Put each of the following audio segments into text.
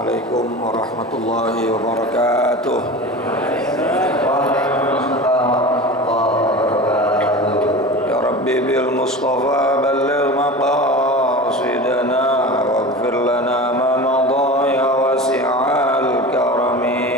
Assalamualaikum warahmatullahi wabarakatuh. Ya Rabbi bil Mustafa balligh maqasidana waghfir lana ma madha ya wasi'al karami.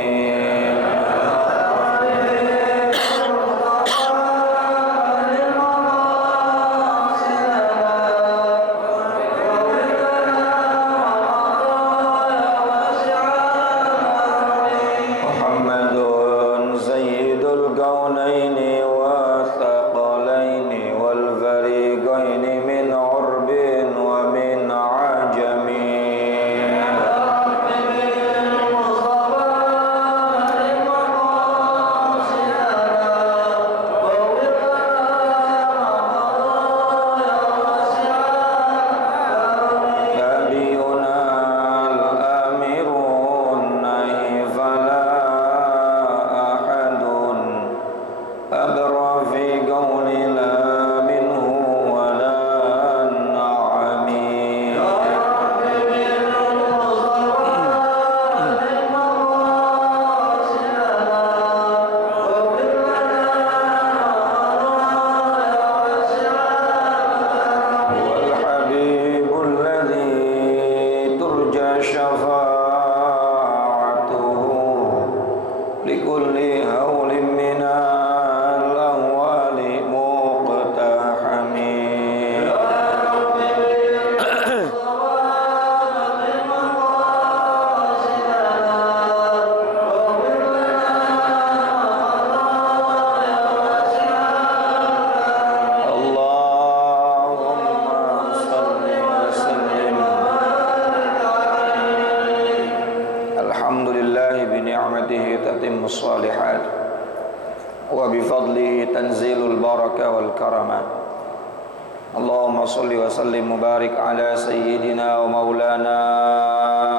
Allahumma salli wa sallim mubarik ala sayyidina wa maulana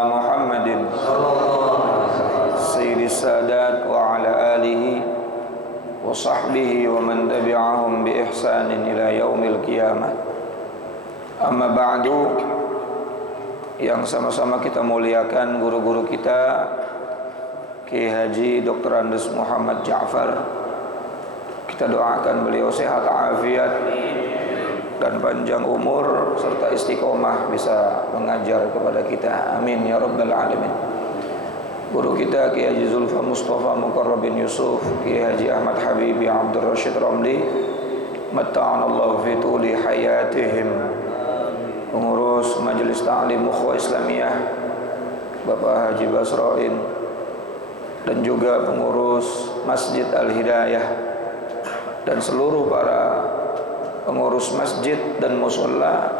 Muhammadin sayyidis sadat wa ala alihi wa sahbihi wa man tabi'ahum bi ihsanin ila yaumil qiyamah. Amma ba'du, yang sama-sama kita muliakan guru-guru kita, Kiai Haji Dr. Andes Muhammad Ja'far. Kita doakan beliau sehat afiat dan panjang umur serta istiqomah bisa mengajar kepada kita. Amin ya rabbal alamin. Guru kita Kiai Haji Zulfa Mustafa Muqarrab bin Yusuf, Kiai Haji Ahmad Habibi Abdul Rashid Ramli, matta'anallahu fi tuli hayatihim. Pengurus Majelis Ta'lim Ukhuwah Islamiyah Bapak Haji Basrain, dan juga pengurus Masjid Al-Hidayah dan seluruh para pengurus masjid dan musholla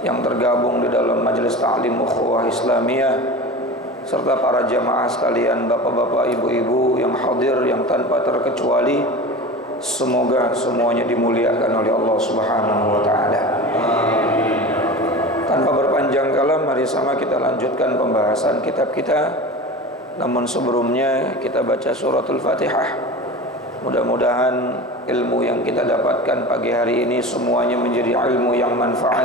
yang tergabung di dalam Majelis Ta'lim Ukhuwah Islamiyah, serta para jamaah sekalian, bapak-bapak, ibu-ibu yang hadir yang tanpa terkecuali, semoga semuanya dimuliakan oleh Allah Subhanahu wa taala. Tanpa berpanjang kalam, mari sama kita lanjutkan pembahasan kitab kita. Namun sebelumnya kita baca suratul Fatihah. Mudah-mudahan ilmu yang kita dapatkan pagi hari ini semuanya menjadi ilmu yang manfaat,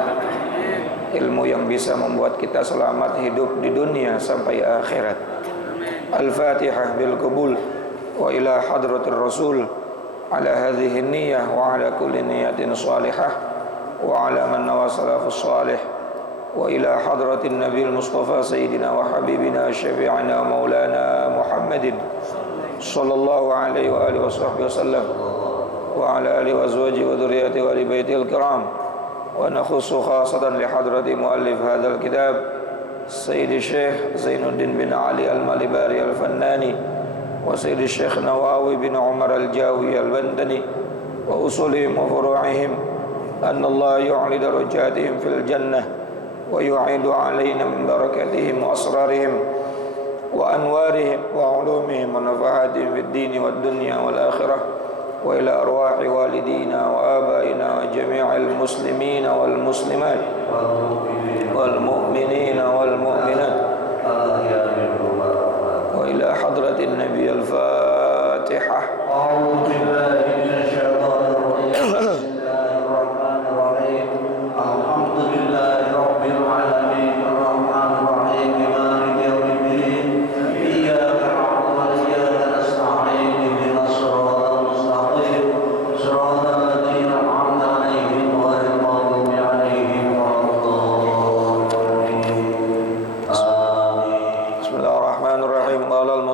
ilmu yang bisa membuat kita selamat hidup di dunia sampai akhirat. Al-Fatihah bil qabul wa ila hadratir Rasul ala hadhihi niyyah wa ala kulli niyatin salihah wa ala man nawasalafus salih wa ila hadratin Nabil Mustafa Sayyidina wa Habibina Syafi'ina Maulana Muhammadin sallallahu alaihi wa alihi wasallam wa ala alihi wa azwajihi wa dhurriyyatihi wa ali baitihil kiram. Wa nakhussu khasatan li hadrati muallif hadzal kitab Sayyidi Syekh Zainuddin bin Ali Al-Malibari Al-Fannani wa Sayyidi Syekh Nawawi bin Umar Al-Jawi Al-Bandani wa usulihim wa furu'ihim anna Allah yu'li darajatihim fil jannah wa yu'idu alaina min barakatihim wa asrarihim wa anwarihim wa ulumihim wa nafahatihim fid dini wad dunya wal akhirah wa ila arwahi walidina wa abaina wa jami'il muslimina wal muslimat wal mu'minina wal mu'minat wa ila hadratin nabiy al-Fatihah. A'udzu billahi minasy syaithanir rajim. Bismillahirrahmanirrahim. Alhamdulillahi rabbil alamin arrahmanir rahim maliki yaumiddin.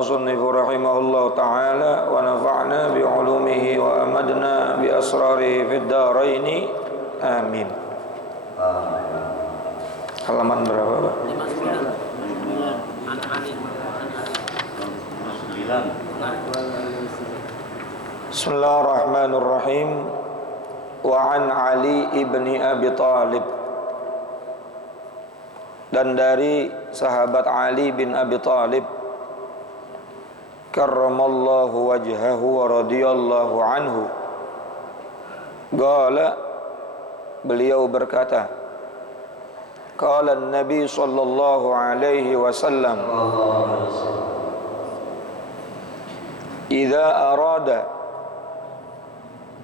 المصنف رحمه الله تعالى ونفعنا بعلومه وأمدنا بأسراره في الدارين آمين. Halaman berapa, Pak? 59. Bismillahirrahmanirrahim. Wa an Ali ibni Abi Thalib, dan dari sahabat Ali bin Abi Thalib karramallahu wajhahu wa radiyallahu anhu, qala, beliau berkata, qala Nabi sallallahu alaihi wasallam, idza arada,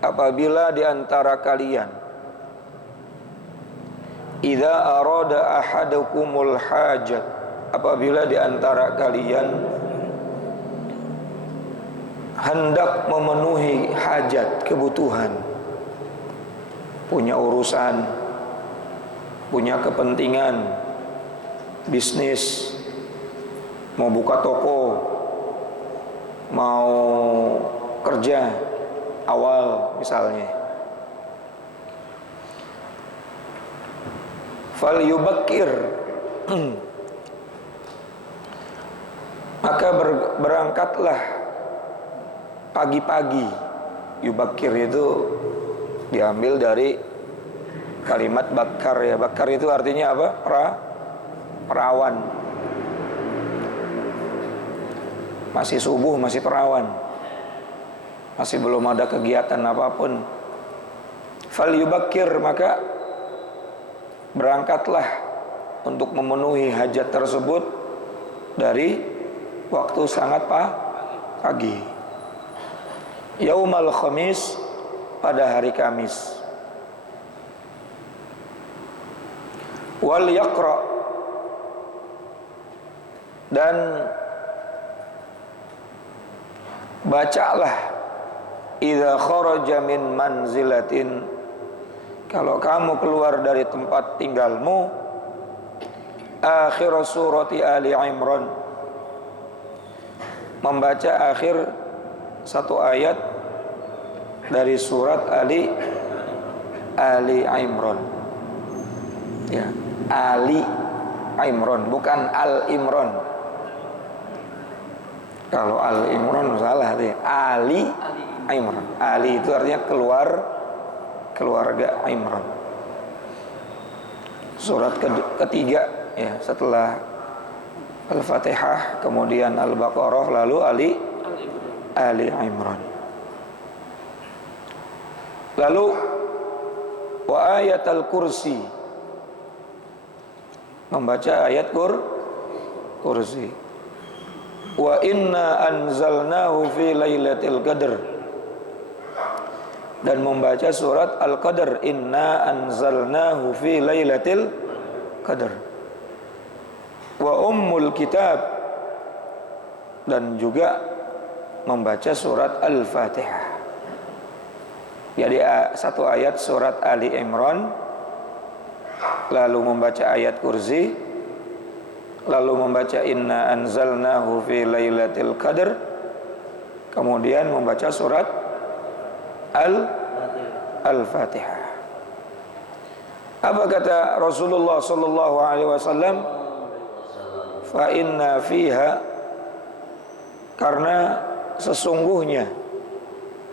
apabila di antara kalian, idza arada ahadukumul hajat, apabila di antara kalian hendak memenuhi hajat, kebutuhan, punya urusan, punya kepentingan, bisnis, mau buka toko, mau kerja awal misalnya, fal yubakkir, maka berangkatlah pagi-pagi. Yubakkir itu diambil dari kalimat bakar ya. Bakar itu artinya apa? Perawan. Masih subuh, masih perawan, masih belum ada kegiatan apapun. Fal yubakkir, maka berangkatlah untuk memenuhi hajat tersebut dari waktu sangat pagi. Yaumal Khamis, pada hari Kamis. Wal yaqra, dan bacalah, idza kharaja min manzilatin, kalau kamu keluar dari tempat tinggalmu, akhir surati Ali Imran, membaca akhir satu ayat dari surat Ali Imran. Ya, Ali Imran, bukan Al Imran. Kalau Al Imran salah deh. Ali Imran. Ali itu artinya keluarga Imran. Surat ketiga ya, setelah Al-Fatihah, kemudian Al-Baqarah, lalu Ali Imran. Lalu wa ayat al-kursi, membaca ayat kursi. Wa inna anzalnahu fi lailatul qadr, dan membaca surat Al-Qadr, inna anzalnahu fi lailatul qadr. Wa ummul kitab, dan juga membaca surat Al-Fatihah. Jadi satu ayat surat Ali Imran, lalu membaca ayat kursi, lalu membaca inna anzalnahu fi lailatul qadr, kemudian membaca surat Al-Fatihah. Apa kata Rasulullah sallallahu alaihi wasallam? Fa inna fiha, karena sesungguhnya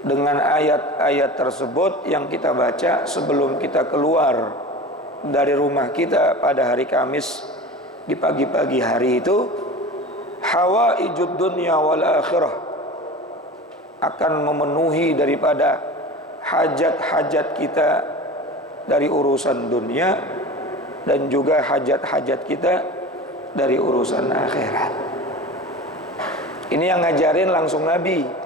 dengan ayat-ayat tersebut yang kita baca sebelum kita keluar dari rumah kita pada hari Kamis di pagi-pagi hari itu, hawaijud dunya wal akhirah, akan memenuhi daripada hajat-hajat kita dari urusan dunia dan juga hajat-hajat kita dari urusan akhirat. Ini yang ngajarin langsung Nabi.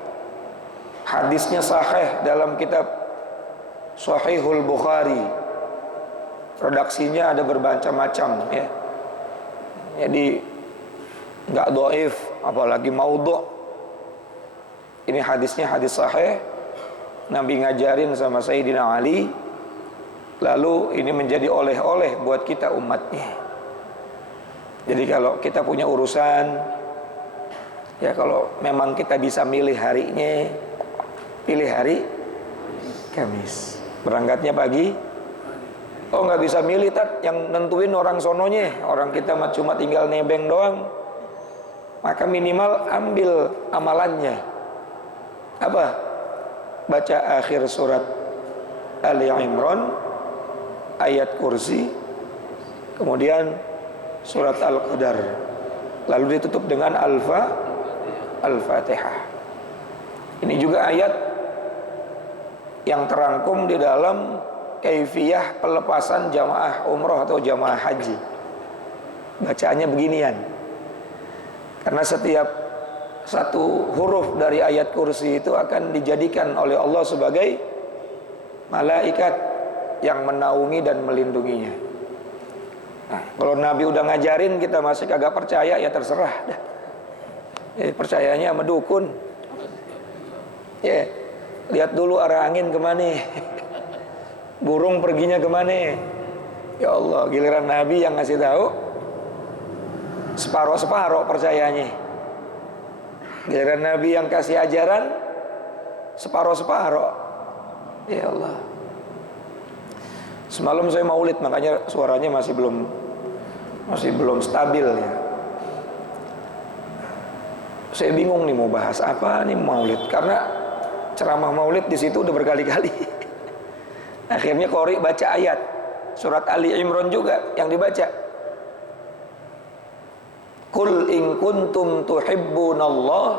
Hadisnya sahih dalam kitab Sahihul Bukhari. Redaksinya ada bermacam-macam ya. Jadi enggak dhaif, apalagi maudhu'. Ini hadisnya hadis sahih. Nabi ngajarin sama Sayyidina Ali. Lalu ini menjadi oleh-oleh buat kita umatnya. Jadi kalau kita punya urusan, Ya kalau memang kita bisa milih harinya, pilih hari Kamis. Berangkatnya pagi. Oh nggak bisa milih, Tat, yang nentuin orang sononya, orang kita cuma tinggal nebeng doang. Maka minimal ambil amalannya. Apa? Baca akhir surat Ali Imran, ayat kursi, kemudian surat Al-Qadar, lalu ditutup dengan Al-Fatihah. Ini juga ayat yang terangkum di dalam kaifiyah pelepasan jamaah umroh atau jamaah haji. Bacaannya beginian. Karena setiap satu huruf dari ayat kursi itu akan dijadikan oleh Allah sebagai malaikat yang menaungi dan melindunginya. Nah, kalau Nabi udah ngajarin kita masih kagak percaya, ya terserah dah. Percayanya sama dukun. Ya, lihat dulu arah angin kemana, burung perginya kemana. Ya Allah, giliran Nabi yang ngasih tahu, separoh-separoh percayanya. Giliran Nabi yang kasih ajaran, separoh-separoh. Ya Allah. Semalam saya maulid, makanya suaranya masih belum stabil ya. Saya bingung nih mau bahas apa nih maulid, karena ceramah maulid di situ udah berkali-kali. Akhirnya qori baca ayat surat Ali Imran juga yang dibaca. Qul in kuntum tuhibbunallah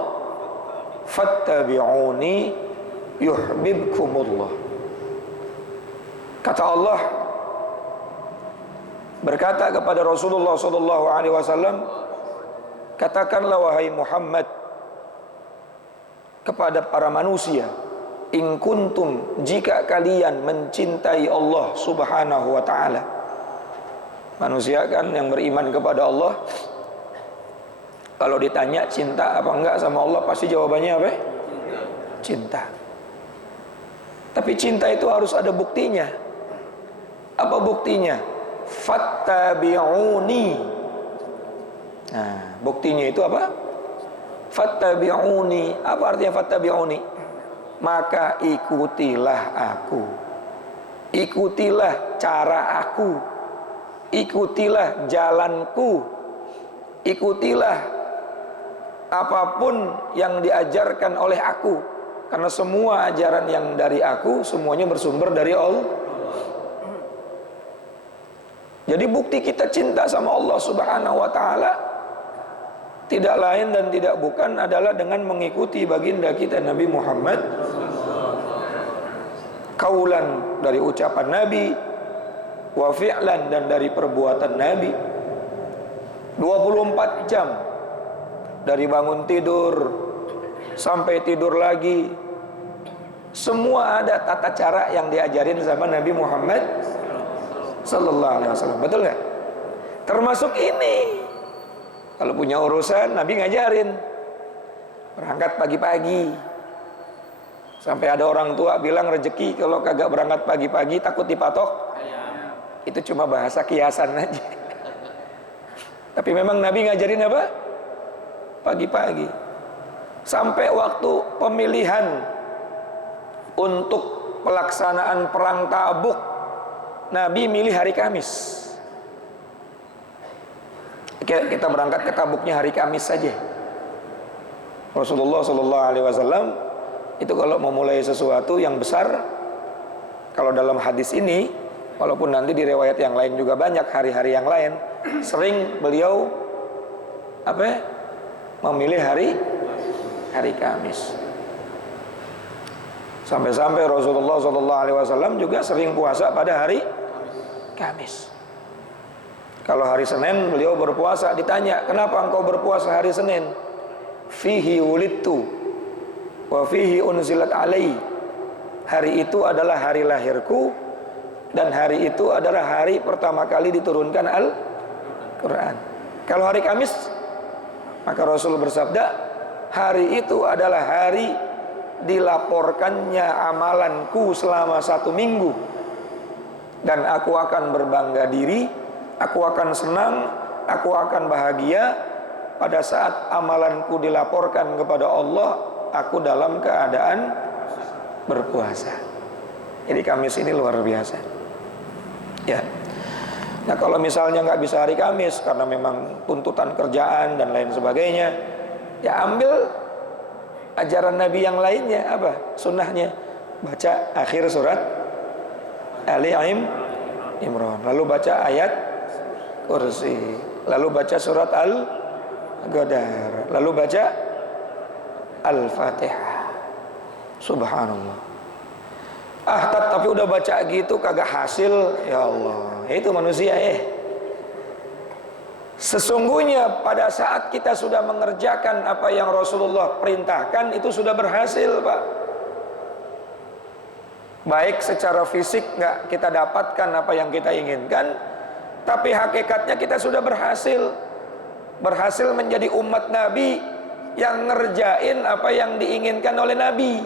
fattabi'uni yuhibbukumullah. Kata Allah berkata kepada Rasulullah sallallahu alaihi wasallam, katakanlah wahai Muhammad kepada para manusia, in kuntum, jika kalian mencintai Allah subhanahu wa ta'ala. Manusia kan yang beriman kepada Allah, kalau ditanya cinta apa enggak sama Allah, pasti jawabannya apa? Cinta. Tapi cinta itu harus ada buktinya. Apa buktinya? Fattabi'uni. Nah, buktinya itu apa? Fattabi'uni. Apa artinya fattabi'uni? Maka ikutilah aku. Ikutilah cara aku. Ikutilah jalanku. Ikutilah apapun yang diajarkan oleh aku. Karena semua ajaran yang dari aku, semuanya bersumber dari Allah. Jadi bukti kita cinta sama Allah subhanahu wa ta'ala tidak lain dan tidak bukan adalah dengan mengikuti baginda kita Nabi Muhammad, kaulan dari ucapan Nabi, wa fi'lan dan dari perbuatan Nabi. 24 jam dari bangun tidur sampai tidur lagi, semua ada tata cara yang diajarin sama Nabi Muhammad sallallahu alaihi wasallam. Betul nggak? Termasuk ini. Kalau punya urusan, Nabi ngajarin berangkat pagi-pagi. Sampai ada orang tua bilang rezeki kalau kagak berangkat pagi-pagi takut dipatok. Itu cuma bahasa kiasan aja. Tapi memang Nabi ngajarin apa? Pagi-pagi. Sampai waktu pemilihan untuk pelaksanaan perang Tabuk, Nabi milih hari Kamis. Kita berangkat ke Tabuknya hari Kamis saja. Rasulullah sallallahu alaihi wasallam itu kalau memulai sesuatu yang besar, kalau dalam hadis ini, walaupun nanti di riwayat yang lain juga banyak hari-hari yang lain, sering beliau memilih hari Kamis. Sampai-sampai Rasulullah sallallahu alaihi wasallam juga sering puasa pada hari Kamis. Kalau hari Senin beliau berpuasa, ditanya, "Kenapa engkau berpuasa hari Senin?" "Fihi wulidtu wa fihi unzilat alai." Hari itu adalah hari lahirku dan hari itu adalah hari pertama kali diturunkan Al-Qur'an. Kalau hari Kamis, maka Rasul bersabda, hari itu adalah hari dilaporkannya amalanku selama 1 minggu, dan aku akan berbangga diri, aku akan senang, aku akan bahagia pada saat amalanku dilaporkan kepada Allah, aku dalam keadaan berpuasa. Jadi Kamis ini luar biasa. Ya. Nah kalau misalnya nggak bisa hari Kamis karena memang tuntutan kerjaan dan lain sebagainya, ya ambil ajaran Nabi yang lainnya. Apa sunnahnya? Baca akhir surat Ali Imran, lalu baca ayat Kursi, lalu baca surat Al-Qadar, lalu baca Al-Fatihah. Subhanallah. Tapi udah baca gitu kagak hasil. Ya Allah, itu manusia Sesungguhnya pada saat kita sudah mengerjakan apa yang Rasulullah perintahkan, itu sudah berhasil, Pak. Baik secara fisik nggak kita dapatkan apa yang kita inginkan, tapi hakikatnya kita sudah berhasil. Berhasil menjadi umat Nabi yang ngerjain apa yang diinginkan oleh Nabi.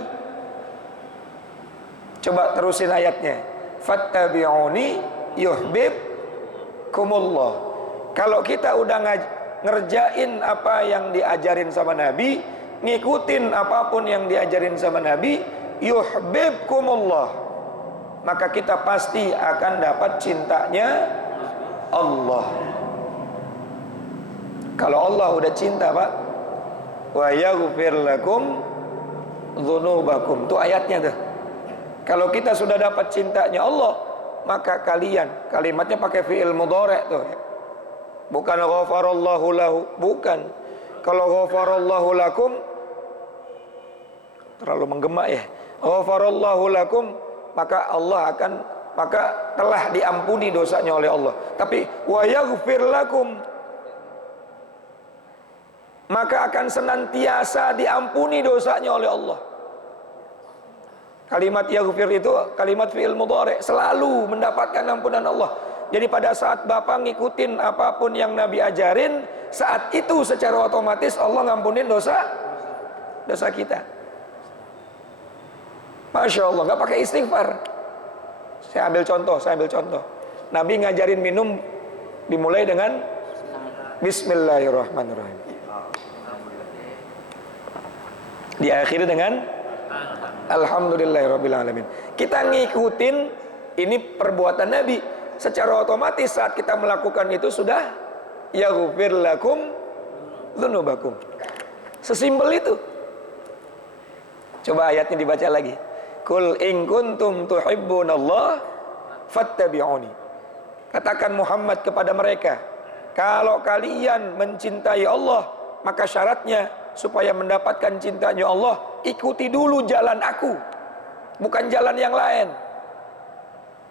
Coba terusin ayatnya. Fattabi'uni yuhibbukumullah. Kalau kita udah ngerjain apa yang diajarin sama Nabi, ngikutin apapun yang diajarin sama Nabi, yuhibbukumullah, maka kita pasti akan dapat cintanya Allah. Kalau Allah udah cinta, Pak, wa yaghfir lakum dzunubakum, itu ayatnya tuh. Kalau kita sudah dapat cintanya Allah, maka kalian, kalimatnya pakai fi'il mudhari' tuh. Bukan ghafarallahu lahu, bukan. Kalau ghafarallahu lakum terlalu menggema ya. Ghafarallahu lakum, maka telah diampuni dosanya oleh Allah. Tapi wa yaghfir lakum, maka akan senantiasa diampuni dosanya oleh Allah. Kalimat yaghfir itu kalimat fi'il mudhari', selalu mendapatkan ampunan Allah. Jadi pada saat Bapak ngikutin apapun yang Nabi ajarin, saat itu secara otomatis Allah ngampunin dosa kita. Masya Allah, nggak pakai istighfar. Saya ambil contoh. Nabi ngajarin minum dimulai dengan Bismillahirrahmanirrahim, diakhiri dengan Alhamdulillahirrabbilalamin. Kita ngikutin, ini perbuatan Nabi. Secara otomatis saat kita melakukan itu sudah yaghfir lakum dzunubakum. Sesimpel itu. Coba ayatnya dibaca lagi. Qul in kuntum tuhibbunallah fattabi'uni. Katakan Muhammad kepada mereka, kalau kalian mencintai Allah, maka syaratnya supaya mendapatkan cintanya Allah, ikuti dulu jalan aku, bukan jalan yang lain.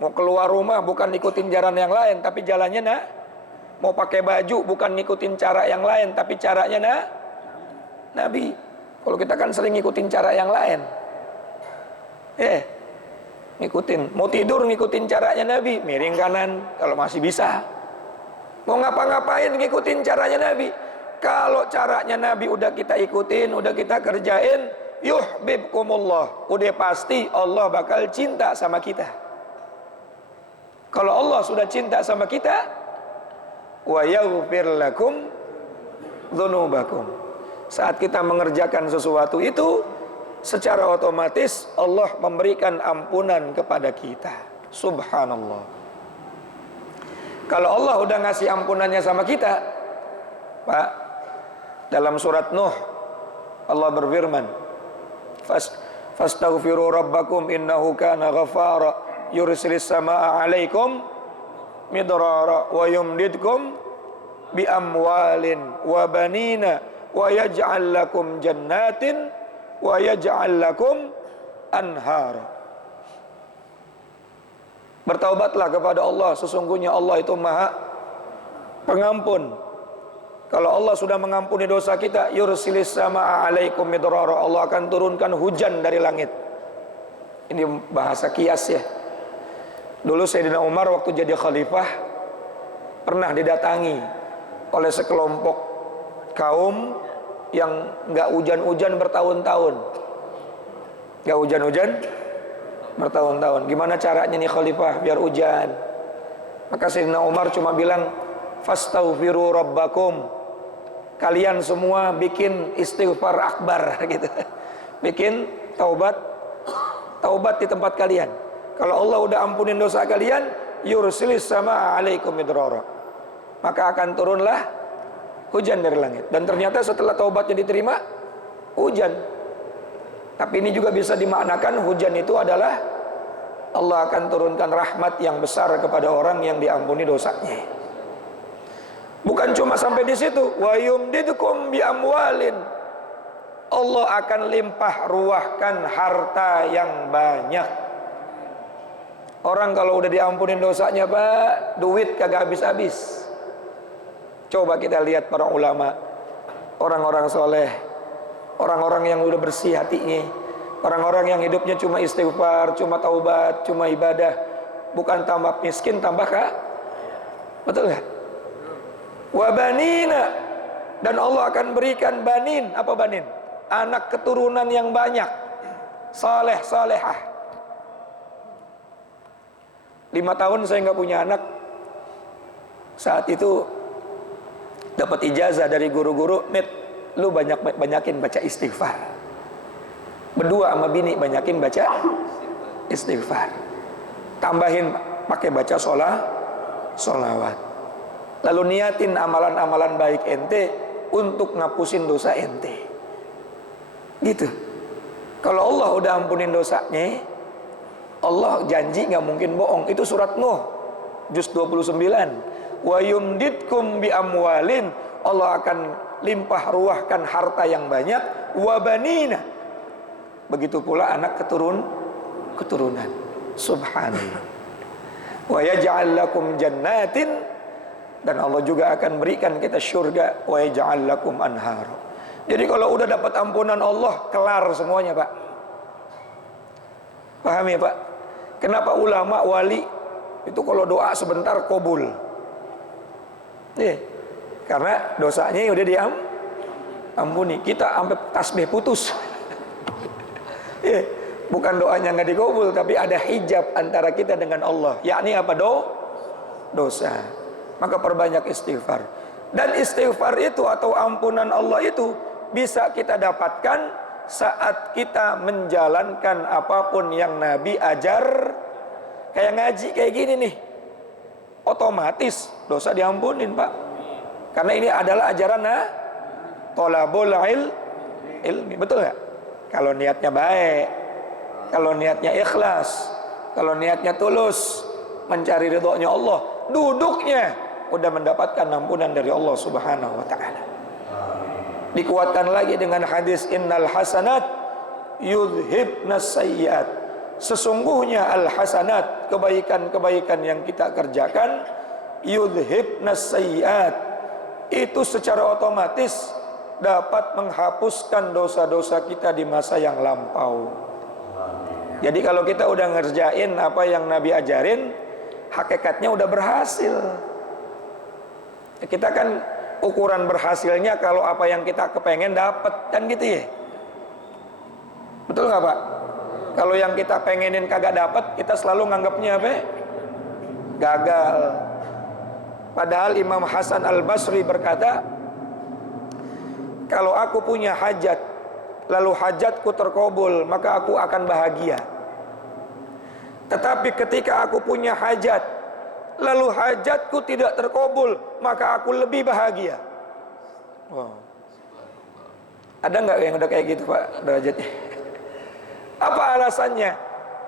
Mau keluar rumah bukan ikutin jalan yang lain, tapi jalannya mau pakai baju bukan ngikutin cara yang lain, tapi caranya Nabi. Kalau kita kan sering ngikutin cara yang lain. Ngikutin. Mau tidur ngikutin caranya Nabi, miring kanan kalau masih bisa. Mau ngapa-ngapain ngikutin caranya Nabi. Kalau caranya Nabi udah kita ikutin, udah kita kerjain, yuhibbukumullah, udah pasti Allah bakal cinta sama kita. Kalau Allah sudah cinta sama kita, wa yaghfir lakum dzunubakum, saat kita mengerjakan sesuatu itu, secara otomatis Allah memberikan ampunan kepada kita. Subhanallah. Kalau Allah udah ngasih ampunannya sama kita, Pak, dalam surat Nuh Allah berfirman, fastaghfiru rabbakum innahu kana ghaffara yursilis samaa 'alaikum midrara wa yumdidkum bi amwalin wa banina wa yaj'al lakum jannatin wa yaj'al lakum anhara. Bertaubatlah kepada Allah, sesungguhnya Allah itu Maha Pengampun. Kalau Allah sudah mengampuni dosa kita, yursilis samaa 'alaikum midrara, Allah akan turunkan hujan dari langit. Ini bahasa kias ya. Dulu Sayyidina Umar waktu jadi khalifah pernah didatangi oleh sekelompok kaum yang nggak hujan-hujan bertahun-tahun. Nggak hujan-hujan bertahun-tahun. Gimana caranya nih khalifah biar hujan? Maka Sayyidina Umar cuma bilang, fastaghfiru rabbakum. kalian semua bikin istighfar akbar gitu. Bikin taubat di tempat kalian. Kalau Allah udah ampunin dosa kalian, yursilis sama alaikum midrara, maka akan turunlah hujan dari langit. Dan ternyata setelah taubatnya diterima, hujan. Tapi ini juga bisa dimaknakan hujan itu adalah Allah akan turunkan rahmat yang besar kepada orang yang diampuni dosanya. Bukan cuma sampai di situ, wa yumdidukum bi amwalin, Allah akan limpah ruahkan harta yang banyak. Orang kalau udah diampunin dosanya, Pak, duit kagak habis-habis. Coba kita lihat para ulama, orang-orang soleh, orang-orang yang udah bersih hatinya, orang-orang yang hidupnya cuma istighfar, cuma taubat, cuma ibadah, bukan tambah miskin, tambah kah? Betul nggak? Wabanina, dan Allah akan berikan banin. Apa banin? Anak keturunan yang banyak, saleh salehah. 5 tahun saya nggak punya anak. Saat itu dapat ijazah dari guru-guru, Mit, lu banyakin baca istighfar. Berdua sama bini banyakin baca istighfar. Tambahin pakai baca sholawat. Lalu niatin amalan-amalan baik ente untuk ngapusin dosa ente. Gitu. Kalau Allah udah ampunin dosanya, Allah janji nggak mungkin bohong. Itu surat Nuh juz 29. Wa yumditkum bi amwalin, Allah akan limpah ruahkan harta yang banyak, wa banina, begitu pula anak keturunan. Subhanallah. Wa yaj'al lakum jannatin, dan Allah juga akan berikan kita surga, wa yaj'al lakum anhar. Jadi kalau udah dapat ampunan Allah, kelar semuanya, Pak. Paham ya, Pak? Kenapa ulama wali itu kalau doa sebentar kabul? Karena dosanya udah diampuni. Kita sampai tasbih putus. Bukan doanya nggak dikabul, tapi ada hijab antara kita dengan Allah. Yakni apa? Dosa. Maka perbanyak istighfar. Dan istighfar itu atau ampunan Allah itu bisa kita dapatkan saat kita menjalankan apapun yang Nabi ajar. Kayak ngaji kayak gini nih, otomatis dosa diampunin, Pak. Karena ini adalah ajaran tolabul ilmi. Betul nggak? Kalau niatnya baik, kalau niatnya ikhlas, kalau niatnya tulus mencari ridhonya Allah, duduknya udah mendapatkan ampunan dari Allah Subhanahu wa ta'ala. Dikuatkan lagi dengan hadis innal hasanat yudhibnas sayyiat. Sesungguhnya al hasanat, kebaikan-kebaikan yang kita kerjakan, yudhibnas sayyiat, itu secara otomatis dapat menghapuskan dosa-dosa kita di masa yang lampau. Jadi kalau kita udah ngerjain apa yang Nabi ajarin, hakikatnya udah berhasil. Kita kan ukuran berhasilnya kalau apa yang kita kepengen dapat, kan gitu ya. Betul nggak, Pak? Kalau yang kita pengenin kagak dapat, kita selalu nganggapnya apa? Gagal. Padahal Imam Hasan Al-Basri berkata, kalau aku punya hajat, lalu hajatku terkabul, maka aku akan bahagia. Tetapi ketika aku punya hajat, lalu hajatku tidak terkabul, maka aku lebih bahagia. Wow. Ada nggak yang udah kayak gitu, Pak, derajatnya? Apa alasannya?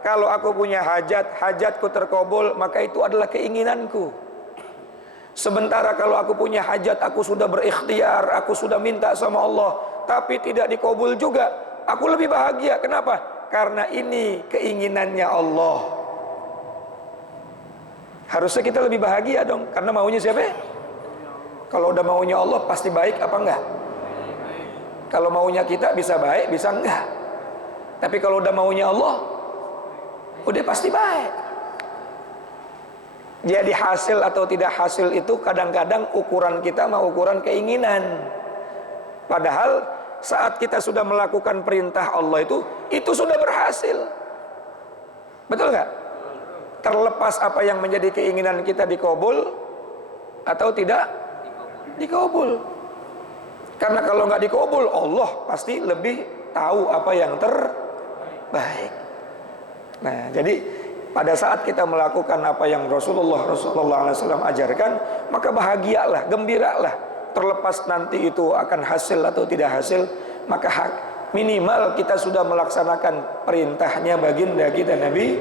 Kalau aku punya hajat, hajatku terkabul, maka itu adalah keinginanku. Sementara kalau aku punya hajat, aku sudah berikhtiar, aku sudah minta sama Allah, tapi tidak dikabul juga, aku lebih bahagia. Kenapa? Karena ini keinginannya Allah. Harusnya kita lebih bahagia dong, karena maunya siapa? Kalau udah maunya Allah pasti baik apa enggak? Kalau maunya kita bisa baik, bisa enggak. Tapi kalau udah maunya Allah, udah pasti baik. Jadi hasil atau tidak hasil itu kadang-kadang ukuran kita mau ukuran keinginan. Padahal saat kita sudah melakukan perintah Allah itu sudah berhasil. Betul nggak? Terlepas apa yang menjadi keinginan kita dikabul atau tidak dikabul. Karena kalau nggak dikabul, Allah pasti lebih tahu apa yang terbaik. Nah, jadi pada saat kita melakukan apa yang Rasulullah SAW ajarkan, maka bahagialah, gembiralah. Terlepas nanti itu akan hasil atau tidak hasil, maka minimal kita sudah melaksanakan perintahnya baginda kita Nabi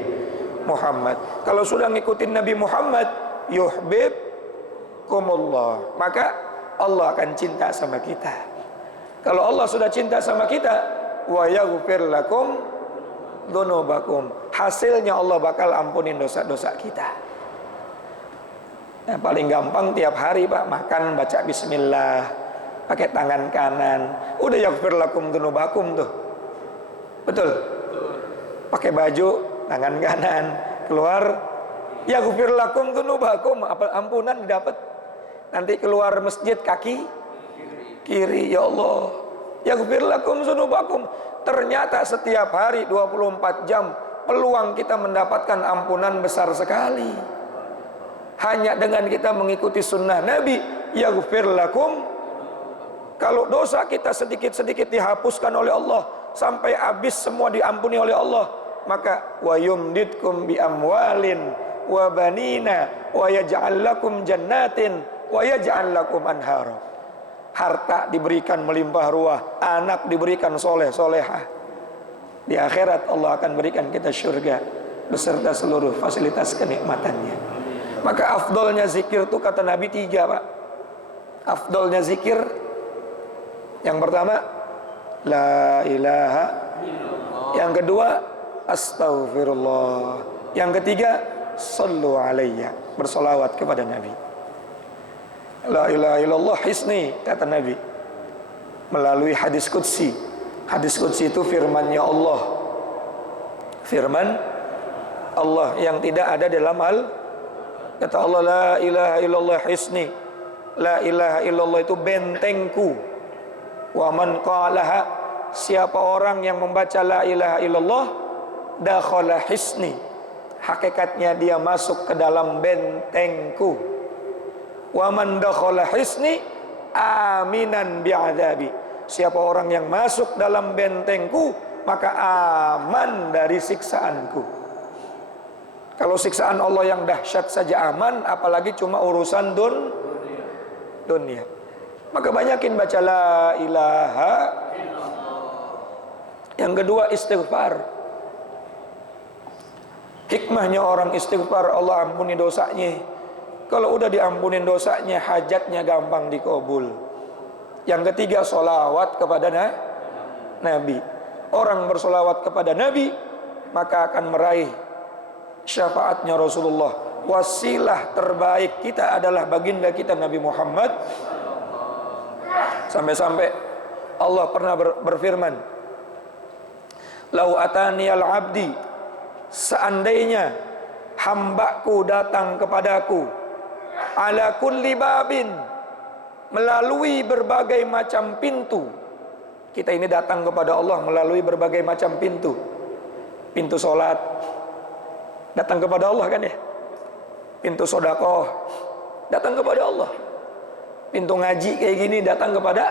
Muhammad. Kalau sudah ngikutin Nabi Muhammad, yuhibbukumullah, maka Allah akan cinta sama kita. Kalau Allah sudah cinta sama kita, wa yaghfir lakum dzunubakum, hasilnya Allah bakal ampunin dosa-dosa kita. Nah, paling gampang tiap hari Pak makan baca bismillah pakai tangan kanan, udah yaghfir lakum dzunubakum tuh. Betul? Pakai baju tangan kanan, keluar yaghfir lakum dzunubakum, ampunan didapat. Nanti keluar masjid kaki kiri, ya Allah yaghfir lakum dzunubakum. Ternyata setiap hari 24 jam peluang kita mendapatkan ampunan besar sekali. Hanya dengan kita mengikuti sunnah Nabi, yaghfir lakum. Kalau dosa kita sedikit-sedikit dihapuskan oleh Allah sampai habis semua diampuni oleh Allah, maka wa yumditkum bi amwalin wa banina wa yaj'al lakum jannatin wa yaj'al lakum anhara. Harta diberikan melimpah ruah, anak diberikan soleh solehah. Di akhirat Allah akan berikan kita surga beserta seluruh fasilitas kenikmatannya. Maka afdolnya zikir itu kata Nabi 3 Pak. Afdolnya zikir, yang pertama la ilaha, yang kedua astaghfirullah, yang ketiga sallu alayya, bersolawat kepada Nabi. La ilaha illallah hisni, kata Nabi melalui hadis qudsi. Hadis qudsi itu firman-Nya Allah, firman Allah yang tidak ada dalam kata Allah, la ilaha illallah hisni, la ilaha illallah itu bentengku. Wa man qalaha, siapa orang yang membaca la ilaha illallah, dakhala hisni, hakikatnya dia masuk ke dalam bentengku. Wa man dakhala hisni aminan bi'adzabi, siapa orang yang masuk dalam bentengku maka aman dari siksaanku. Kalau siksaan Allah yang dahsyat saja aman, apalagi cuma urusan dunia. Maka banyakin baca la ilaha. Yang kedua istighfar. Hikmahnya orang istighfar, Allah ampuni dosanya. Kalau udah diampunin dosanya, hajatnya gampang dikabul. Yang ketiga sholawat kepada Nabi. Orang bersolawat kepada Nabi maka akan meraih syafaatnya Rasulullah. Wasilah terbaik kita adalah baginda kita Nabi Muhammad. Sampai-sampai Allah pernah berfirman, lau ataniyal abdi, seandainya hambaku datang kepadaku, ala kulli babin, melalui berbagai macam pintu. Kita ini datang kepada Allah melalui berbagai macam pintu. Pintu sholat, datang kepada Allah kan ya. Pintu sodakoh, datang kepada Allah. Pintu ngaji kayak gini, datang kepada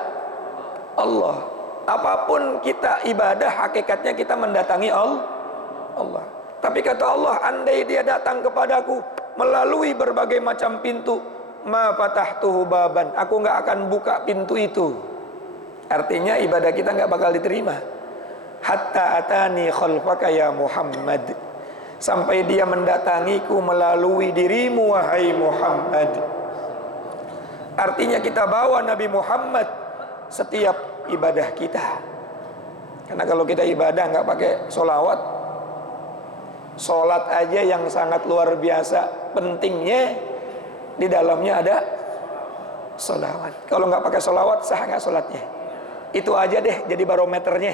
Allah. Apapun kita ibadah, hakikatnya kita mendatangi Allah. Tapi kata Allah, andai dia datang kepadaku melalui berbagai macam pintu, ma fatahtuhu baban, aku nggak akan buka pintu itu. Artinya ibadah kita nggak bakal diterima. Hatta atani khalfaka ya Muhammad, sampai dia mendatangiku melalui dirimu wahai Muhammad. Artinya kita bawa Nabi Muhammad setiap ibadah kita. Karena kalau kita ibadah nggak pakai solawat, solat aja yang sangat luar biasa pentingnya, di dalamnya ada solawat. Kalau nggak pakai solawat, sah nggak solatnya? Itu aja deh jadi barometernya.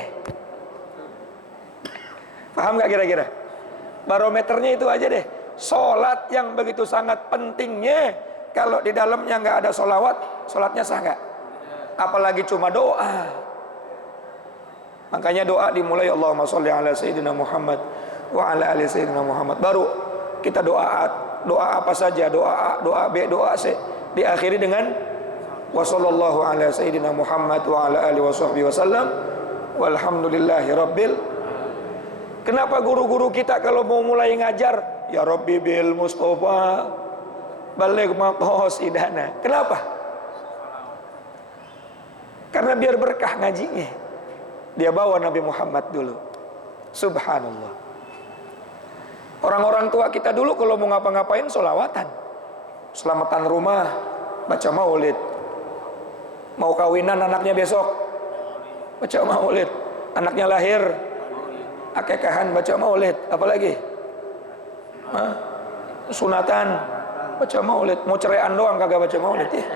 Paham nggak kira-kira? Barometernya itu aja deh. Solat yang begitu sangat pentingnya, kalau di dalamnya nggak ada solawat, solatnya sah nggak? Apalagi cuma doa. Makanya doa dimulai Allahumma sholli ala sayyidina Muhammad wa ala ali sayyidina Muhammad. Baru kita doa apa saja, doa A, doa B, doa C, diakhiri dengan Wa sallallahu ala sayyidina Muhammad wa ala alihi wasallam. Walhamdulillahi rabbil. Kenapa guru-guru kita kalau mau mulai ngajar, ya Rabbi bil Mustafa baligh maqasidana. Kenapa? Karena biar berkah ngajinya. Dia bawa Nabi Muhammad dulu. Subhanallah. Orang-orang tua kita dulu kalau mau ngapa-ngapain sholawatan. Selamatan rumah, baca maulid. Mau kawinan anaknya besok, baca maulid. Anaknya lahir, akekahan, baca maulid. Apalagi? Sunatan, baca maulid. Mau ceraian doang kagak baca maulid ya.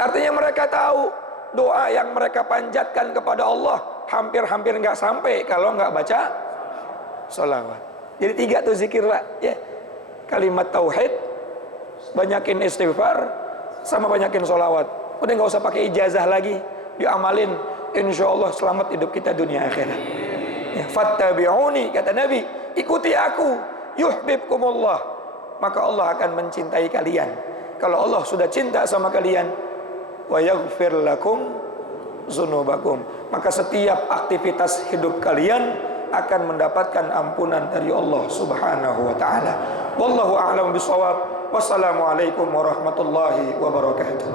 Artinya mereka tahu doa yang mereka panjatkan kepada Allah hampir-hampir nggak sampai kalau nggak baca sholawat. Jadi 3 tuh zikir Pak ya. Kalimat tauhid, banyakin istighfar, sama banyakin sholawat. Udah nggak usah pakai ijazah lagi, diamalin. Insya Allah selamat hidup kita dunia akhirat ya. Fattabi'uni, kata Nabi, ikuti aku, yuhibbukumullah, maka Allah akan mencintai kalian. Kalau Allah sudah cinta sama kalian, wa yaghfir lakum dzunubakum, maka setiap aktivitas hidup kalian akan mendapatkan ampunan dari Allah Subhanahu wa taala. Wallahu a'lam bishawab. Wassalamualaikum warahmatullahi wabarakatuh.